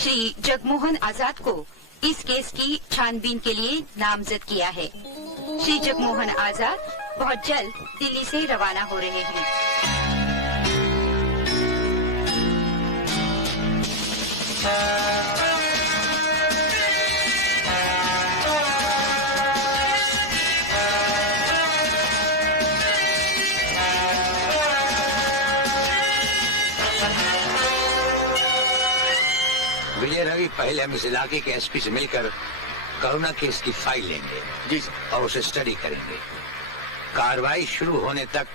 श्री जगमोहन आजाद को इस केस की छानबीन के लिए नामजद किया है। श्री जगमोहन आजाद बहुत जल्द दिल्ली से रवाना हो रहे हैं। विजय रवि, पहले हम इस इलाके के एसपी से मिलकर करुणा केस की फाइल लेंगे जी सर। और उसे स्टडी करेंगे। कार्रवाई शुरू होने तक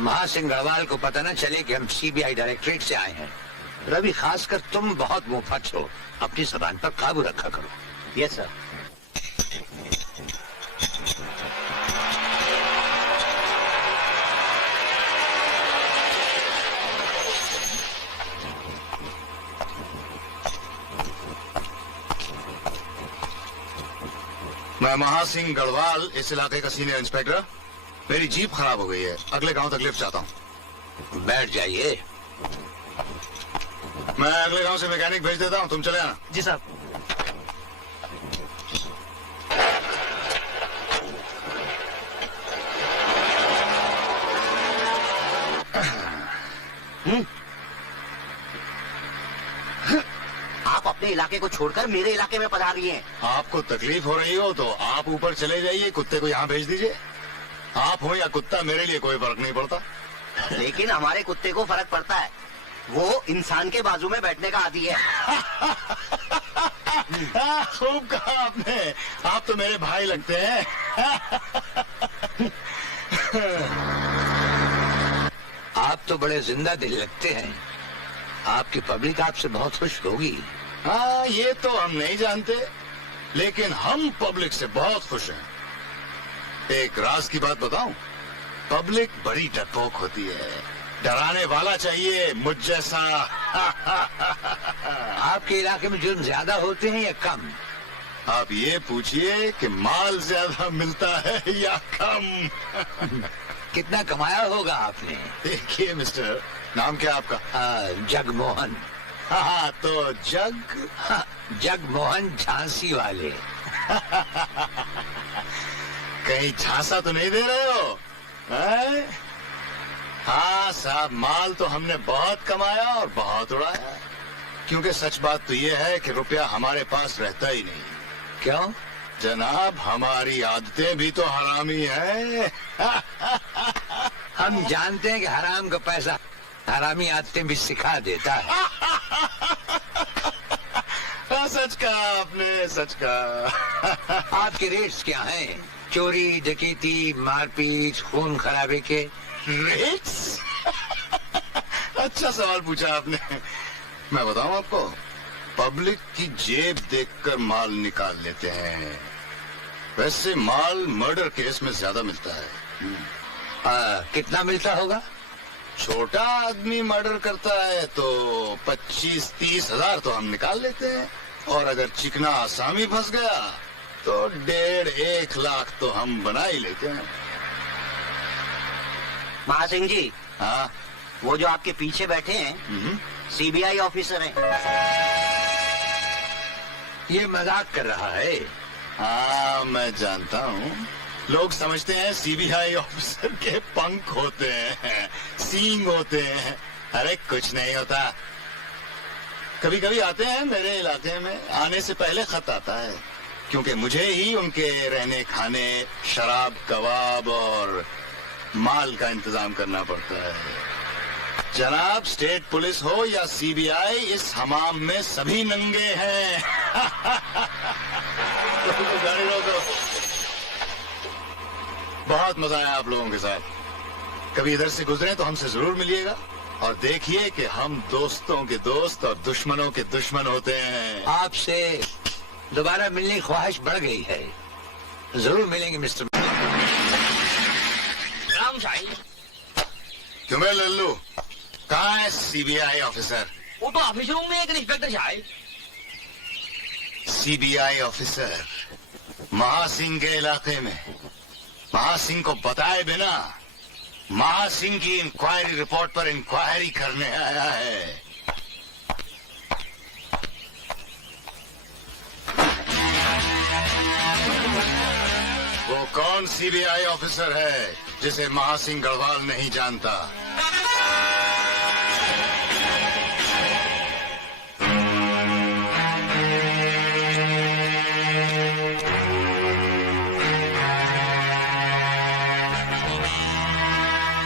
महासिंह गढ़वाल को पता न चले कि हम सीबीआई डायरेक्टरेट से आए हैं। रवि, खासकर तुम बहुत मुंहफट हो, अपनी जबान पर काबू रखा करो। Yes sir. मैं महासिंह गढ़वाल, इस इलाके का सीनियर इंस्पेक्टर। मेरी जीप खराब हो गई है, अगले गांव तक लिफ्ट चाहता हूँ। बैठ जाइए। मैं अगले गांव से मैकेनिक भेज देता हूँ, तुम चले आना। जी साहब। आप अपने इलाके को छोड़कर मेरे इलाके में पधारी हैं। आपको तकलीफ हो रही हो तो आप ऊपर चले जाइए, कुत्ते को यहाँ भेज दीजिए। आप हो या कुत्ता, मेरे लिए कोई फर्क नहीं पड़ता। लेकिन हमारे कुत्ते को फर्क पड़ता है, वो इंसान के बाजू में बैठने का आदी है। खूब कहा आपने, आप तो मेरे भाई लगते हैं। आप तो बड़े जिंदा दिल लगते हैं। आपकी पब्लिक आपसे बहुत खुश होगी। हाँ, ये तो हम नहीं जानते, लेकिन हम पब्लिक से बहुत खुश हैं। एक राज की बात बताऊं, पब्लिक बड़ी डरपोक होती है, डराने वाला चाहिए मुझ जैसा। आपके इलाके में जुर्म ज्यादा होते हैं या कम? आप ये पूछिए कि माल ज्यादा मिलता है या कम। कितना कमाया होगा आपने? देखिए मिस्टर, नाम क्या आपका? जगमोहन। हाँ, तो जगमोहन झांसी वाले। कहीं झांसा तो नहीं दे रहे हो? हैं? हाँ साहब, माल तो हमने बहुत कमाया और बहुत उड़ाया, क्योंकि सच बात तो ये है कि रुपया हमारे पास रहता ही नहीं। क्यों? जनाब, हमारी आदतें भी तो हरामी है। हम जानते हैं कि हराम का पैसा हरामी आदतें भी सिखा देता है। सच कहा आपने, सच कहा। आपके रेट्स क्या हैं? चोरी, डकैती, मारपीट, खून खराबे के रेट्स? अच्छा सवाल पूछा आपने। मैं बताऊं आपको, पब्लिक की जेब देखकर माल निकाल लेते हैं। वैसे माल मर्डर केस में ज्यादा मिलता है। कितना मिलता होगा? छोटा आदमी मर्डर करता है तो 25-30 हजार तो हम निकाल लेते हैं, और अगर चिकना आसामी फंस गया तो 1.5-1 लाख तो हम बना ही लेते हैं। महासिंह जी, हाँ, वो जो आपके पीछे बैठे हैं सीबीआई ऑफिसर हैं। ये मजाक कर रहा है। हाँ, मैं जानता हूँ। लोग समझते हैं सीबीआई ऑफिसर के पंख होते हैं, सींग होते हैं। अरे कुछ नहीं होता। कभी कभी आते हैं मेरे इलाके में, आने से पहले खत आता है, क्योंकि मुझे ही उनके रहने खाने, शराब, कबाब और माल का इंतजाम करना पड़ता है। जनाब, स्टेट पुलिस हो या सीबीआई, इस हमाम में सभी नंगे हैं। गाड़ी रोको। बहुत मजा आया आप लोगों के साथ। कभी इधर से गुजरे तो हमसे जरूर मिलिएगा, और देखिए कि हम दोस्तों के दोस्त और दुश्मनों के दुश्मन होते हैं। आपसे दोबारा मिलने की ख्वाहिश बढ़ गई है। जरूर मिलेंगे मिस्टर। राम शाही, क्यों मैं लल्लू, कहाँ है सीबीआई ऑफिसर? वो तो ऑफिस रूम में एक इंस्पेक्टर शाही। सीबीआई ऑफिसर महासिंह के इलाके में, महासिंह को बताए बिना महासिंह की इंक्वायरी रिपोर्ट पर इंक्वायरी करने आया है। वो कौन सीबीआई ऑफिसर है जिसे महासिंह गढ़वाल नहीं जानता?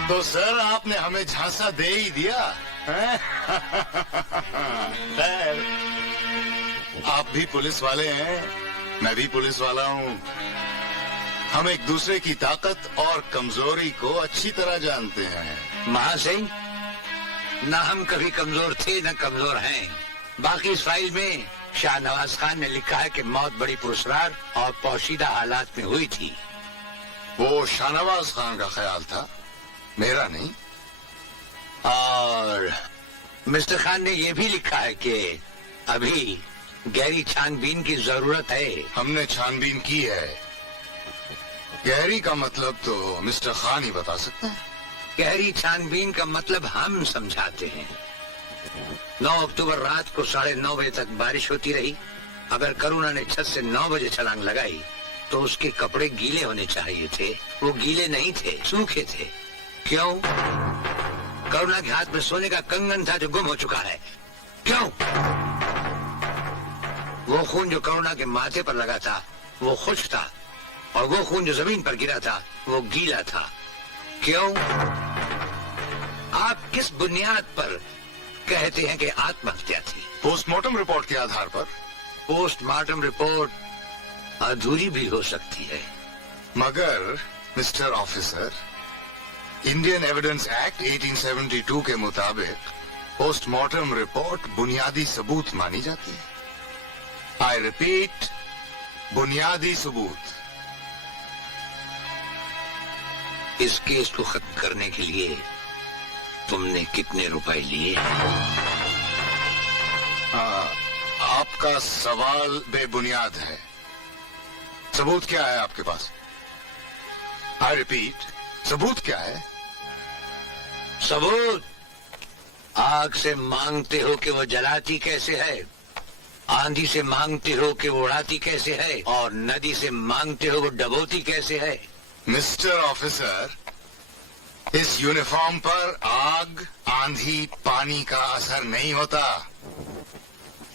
तो सर आपने हमें झांसा दे ही दिया हैं? खैर, आप भी पुलिस वाले हैं, मैं भी पुलिस वाला हूँ। हम एक दूसरे की ताकत और कमजोरी को अच्छी तरह जानते हैं। महासिंह, न हम कभी कमजोर थे न कमजोर हैं। बाकी इस फाइल में शाहनवाज खान ने लिखा है कि मौत बड़ी पुरस्कार और पोशीदा हालात में हुई थी। वो शाहनवाज खान का ख्याल था, मेरा नहीं। और मिस्टर खान ने यह भी लिखा है कि अभी गहरी छानबीन की जरूरत है। हमने छानबीन की है। गहरी का मतलब तो मिस्टर खान ही बता सकता है। गहरी छानबीन का मतलब हम समझाते हैं। 9 अक्टूबर रात को 9:30 बजे तक बारिश होती रही। अगर करुणा ने छत से 9 बजे छलांग लगाई तो उसके कपड़े गीले होने चाहिए थे। वो गीले नहीं थे, सूखे थे। क्यों? करुणा के हाथ में सोने का कंगन था जो गुम हो चुका है। क्यों? वो खून जो करुणा के माथे पर लगा था वो खुश्क था, और वो खून जो जमीन पर गिरा था वो गीला था। क्यों? आप किस बुनियाद पर कहते हैं कि आत्महत्या थी? पोस्टमार्टम रिपोर्ट के आधार पर। पोस्टमार्टम रिपोर्ट अधूरी भी हो सकती है। मगर mister officer, Indian evidence act 1872 के मुताबिक पोस्टमार्टम रिपोर्ट बुनियादी सबूत मानी जाती है। आई रिपीट, बुनियादी सबूत। इस केस को खत्म करने के लिए तुमने कितने रुपए लिए? आपका सवाल बेबुनियाद है। सबूत क्या है आपके पास? आई रिपीट, सबूत क्या है? सबूत? आग से मांगते हो कि वो जलाती कैसे है, आंधी से मांगते हो कि वो उड़ाती कैसे है, और नदी से मांगते हो वो डबोती कैसे है। मिस्टर ऑफिसर, इस यूनिफॉर्म पर आग, आंधी, पानी का असर नहीं होता।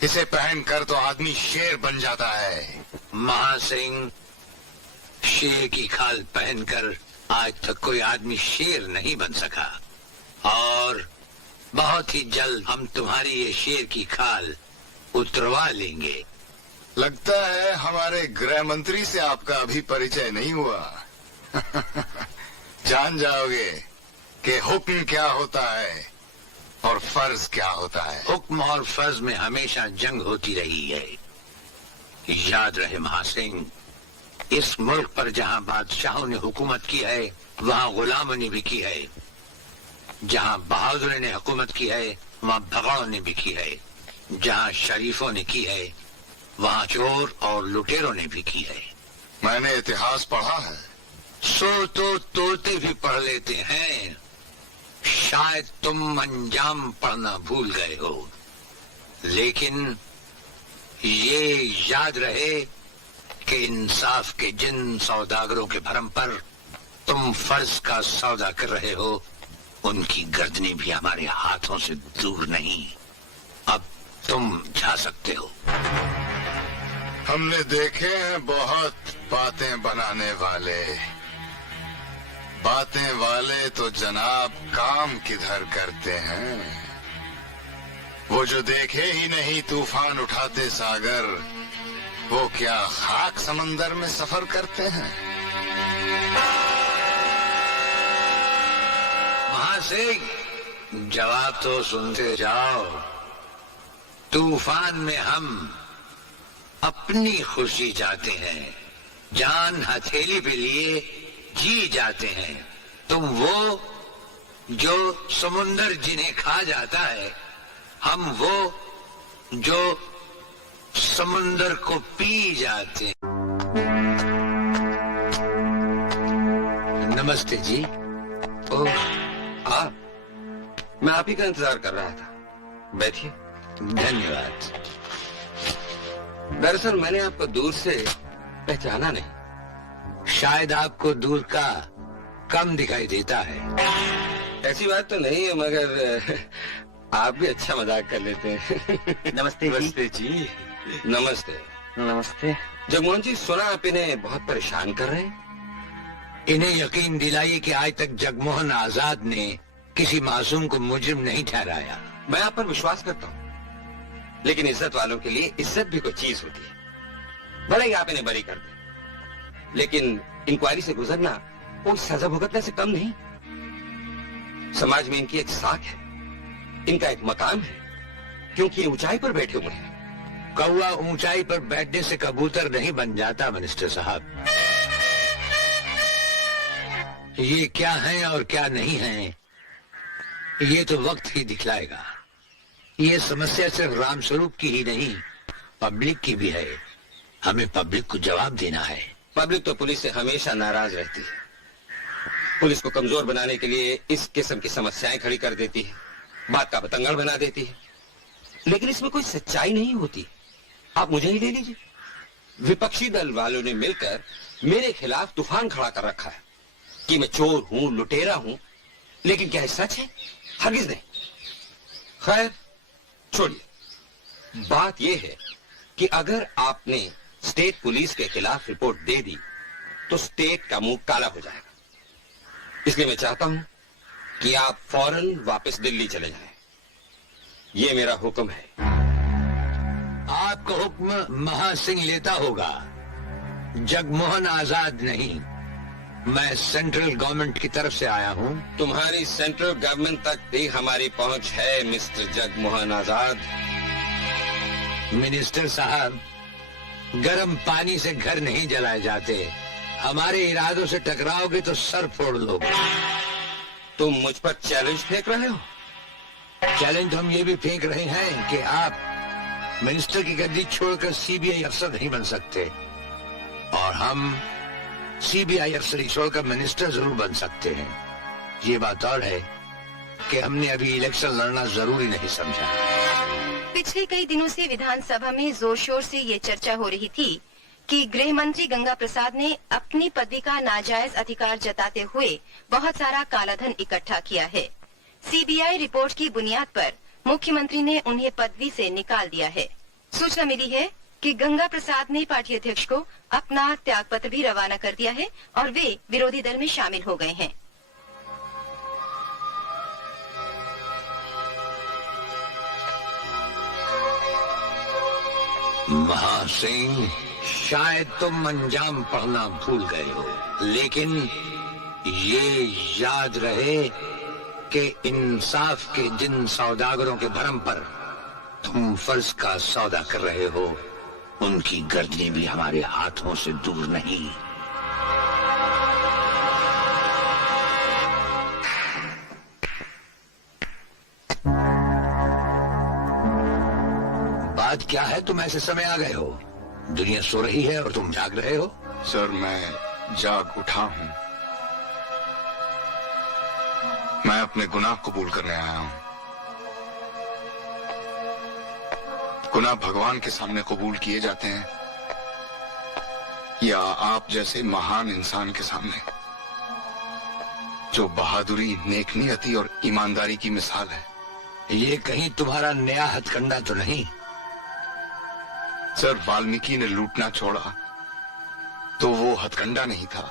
इसे पहनकर तो आदमी शेर बन जाता है। महासिंह, शेर की खाल पहनकर आज तक कोई आदमी शेर नहीं बन सका, और बहुत ही जल्द हम तुम्हारी ये शेर की खाल उतरवा लेंगे। लगता है हमारे गृह मंत्री से आपका अभी परिचय नहीं हुआ। जान जाओगे कि हुक्म क्या होता है और फर्ज क्या होता है। हुक्म और फर्ज में हमेशा जंग होती रही है। याद रहे महासिंह, इस मुल्क पर जहां बादशाहों ने हुकूमत की है वहां गुलामों ने भी की है। जहां बहादुरों ने हुकूमत की है वहां भगवानों ने भी की है। जहां शरीफों ने की है वहां चोर और लुटेरों ने भी की है। मैंने इतिहास पढ़ा है। सो तो तोते भी पढ़ लेते हैं। शायद तुम अंजाम पढ़ना भूल गए हो, लेकिन ये याद रहे कि इंसाफ के जिन सौदागरों के भरम पर तुम फर्ज का सौदा कर रहे हो उनकी गर्दनें भी हमारे हाथों से दूर नहीं। अब तुम जा सकते हो। हमने देखे हैं बहुत बातें बनाने वाले। बातें वाले तो जनाब काम किधर करते हैं। वो जो देखे ही नहीं तूफान उठाते सागर, वो क्या खाक समंदर में सफर करते हैं। महासिंह, जवाब तो सुनते जाओ। तूफान में हम अपनी खुशी चाहते हैं, जान हथेली पे लिए जी जाते हैं। तुम वो जो समुंदर जिन्हें खा जाता है, हम वो जो समुंदर को पी जाते हैं। नमस्ते जी। ओह, आप? मैं आप ही का इंतजार कर रहा था। बैठिए। धन्यवाद। दरअसल मैंने आपको दूर से पहचाना नहीं। शायद आपको दूर का कम दिखाई देता है। ऐसी बात तो नहीं है, मगर आप भी अच्छा मजाक कर लेते हैं। नमस्ते जी। नमस्ते जी। नमस्ते। नमस्ते। जगमोहन जी, सुना आप इन्हें बहुत परेशान कर रहे हैं। इन्हें यकीन दिलाइए कि आज तक जगमोहन आजाद ने किसी मासूम को मुजरिम नहीं ठहराया। मैं आप पर विश्वास करता हूँ, लेकिन इज्जत वालों के लिए इज्जत भी कोई चीज होती है। भले ही आप इन्हें बरी कर दें, लेकिन इंक्वायरी से गुजरना कोई सजा भुगतने से कम नहीं। समाज में इनकी एक साख है, इनका एक मकाम है, क्योंकि ये ऊंचाई पर बैठे हुए हैं। कौवा ऊंचाई पर बैठने से कबूतर नहीं बन जाता मिनिस्टर साहब। ये क्या है और क्या नहीं है, ये तो वक्त ही दिखलाएगा। ये समस्या सिर्फ रामस्वरूप की ही नहीं, पब्लिक की भी है। हमें पब्लिक को जवाब देना है। पब्लिक तो पुलिस से हमेशा नाराज रहती है। पुलिस को कमजोर बनाने के लिए इस किस्म की समस्याएं खड़ी कर देती है, बात का बतंगड़ बना देती है, लेकिन इसमें कोई सच्चाई नहीं होती। आप मुझे ही ले लीजिए, विपक्षी दल वालों ने मिलकर मेरे खिलाफ तूफान खड़ा कर रखा है कि मैं चोर हूं, लुटेरा हूं, लेकिन क्या ये सच है? हरगिज नहीं। खैर छोड़िए, बात यह है कि अगर आपने स्टेट पुलिस के खिलाफ रिपोर्ट दे दी तो स्टेट का मुंह काला हो जाएगा। इसलिए मैं चाहता हूं कि आप फौरन वापस दिल्ली चले जाएं। ये मेरा हुक्म है। आपका हुक्म महासिंह लेता होगा, जगमोहन आजाद नहीं। मैं सेंट्रल गवर्नमेंट की तरफ से आया हूं। तुम्हारी सेंट्रल गवर्नमेंट तक भी हमारी पहुंच है मिस्टर जगमोहन आजाद। मिनिस्टर साहब, गर्म पानी से घर नहीं जलाए जाते। हमारे इरादों से टकराओगे तो सर फोड़ लोगे। तुम मुझ पर चैलेंज फेंक रहे हो? चैलेंज हम ये भी फेंक रहे हैं कि आप मिनिस्टर की गद्दी छोड़कर सीबीआई अफसर नहीं बन सकते, और हम सीबीआई अफसर छोड़कर मिनिस्टर जरूर बन सकते हैं। ये बात और है कि हमने अभी इलेक्शन लड़ना जरूरी नहीं समझा। पिछले कई दिनों से विधानसभा में जोर शोर से ये चर्चा हो रही थी कि गृह मंत्री गंगा प्रसाद ने अपनी पदवी का नाजायज अधिकार जताते हुए बहुत सारा कालाधन इकट्ठा किया है। सीबीआई रिपोर्ट की बुनियाद पर मुख्यमंत्री ने उन्हें पदवी से निकाल दिया है। सूचना मिली है कि गंगा प्रसाद ने पार्टी अध्यक्ष को अपना त्याग पत्र भी रवाना कर दिया है और वे विरोधी दल में शामिल हो गए हैं। महासिंह, शायद तुम अंजाम पढ़ना भूल गए हो, लेकिन ये याद रहे कि इंसाफ के जिन सौदागरों के भरम पर तुम फर्ज का सौदा कर रहे हो, उनकी गर्दनें भी हमारे हाथों से दूर नहीं। बात क्या है, तुम ऐसे समय आ गए हो? दुनिया सो रही है और तुम जाग रहे हो। सर, मैं जाग उठा हूं। मैं अपने गुनाह कबूल करने आया हूं। गुनाह भगवान के सामने कबूल किए जाते हैं या आप जैसे महान इंसान के सामने, जो बहादुरी, नेकनियती और ईमानदारी की मिसाल है। ये कहीं तुम्हारा नया हथकंडा तो नहीं? सर, वाल्मीकि ने लूटना छोड़ा तो वो हथकंडा नहीं था।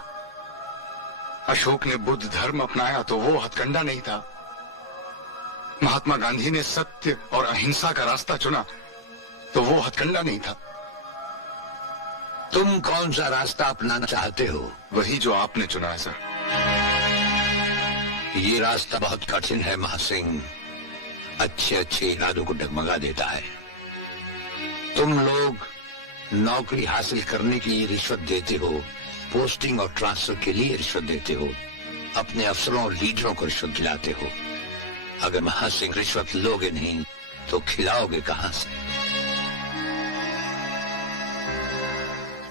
अशोक ने बुद्ध धर्म अपनाया तो वो हथकंडा नहीं था। महात्मा गांधी ने सत्य और अहिंसा का रास्ता चुना तो वो हथकंडा नहीं था। तुम कौन सा रास्ता अपनाना चाहते हो? वही जो आपने चुना है सर। ये रास्ता बहुत कठिन है महासिंह, अच्छे अच्छे इरादों को डगमगा देता है। तुम लोग नौकरी हासिल करने के लिए रिश्वत देते हो, पोस्टिंग और ट्रांसफर के लिए रिश्वत देते हो, अपने अफसरों और लीडरों को रिश्वत दिलाते हो। अगर महासिंह रिश्वत लोगे नहीं तो खिलाओगे कहां से?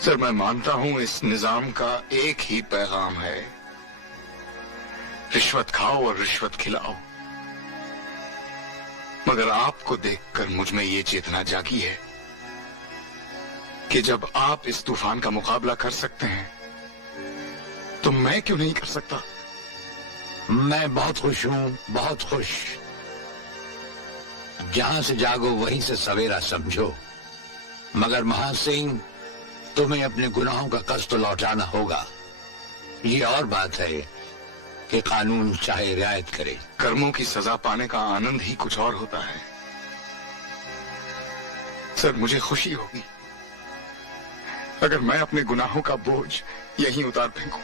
सर, मैं मानता हूं इस निजाम का एक ही पैगाम है, रिश्वत खाओ और रिश्वत खिलाओ। मगर आपको देखकर मुझ में ये चेतना जागी है कि जब आप इस तूफान का मुकाबला कर सकते हैं तो मैं क्यों नहीं कर सकता? मैं बहुत खुश हूं, बहुत खुश। जहां से जागो वहीं से सवेरा समझो। मगर महासिंह, तुम्हें अपने गुनाहों का कष्ट तो लौटाना होगा। ये और बात है कि कानून चाहे रियायत करे। कर्मों की सजा पाने का आनंद ही कुछ और होता है। सर, मुझे खुशी होगी अगर मैं अपने गुनाहों का बोझ यहीं उतार फेंकूं।